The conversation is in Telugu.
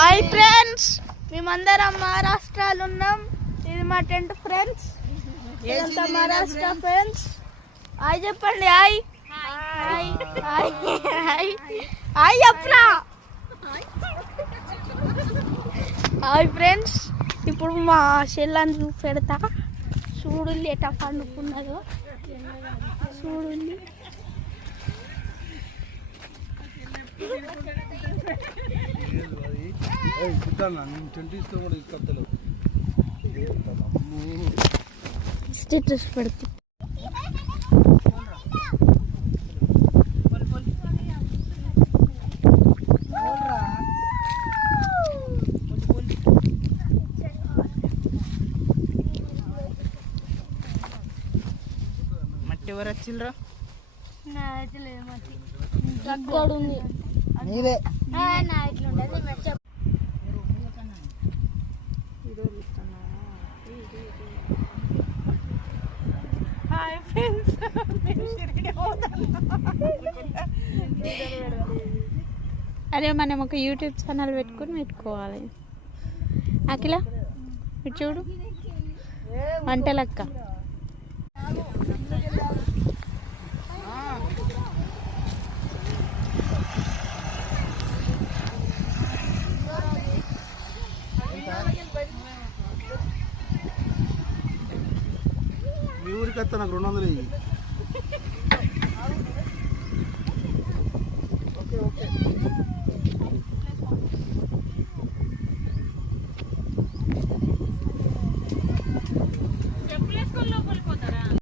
హాయ్ ఫ్రెండ్స్, మేమందరం మహారాష్ట్రలో ఉన్నాం. ఇది మా టెంట్ ఫ్రెండ్స్, ఇదంతా మహారాష్ట్ర ఫ్రెండ్స్. హాయ్ చెప్పండి. Hi hi hi hi hi చెప్పరా. హాయ్ ఫ్రెండ్స్, ఇప్పుడు మా చెల్లని చూపెడతా. చూడు ఎట్లా పండుకున్నదో చూడండి. స్టేటస్ పెడుతుంది. మట్టి ఎవరు వచ్చిండ్రా? నీవే అరే మనం ఒక యూట్యూబ్ ఛానల్ పెట్టుకోవాలి. అఖిల ఇటు చూడు, వంటలక్క. మీ ఊరికి వస్తా, నాకు 200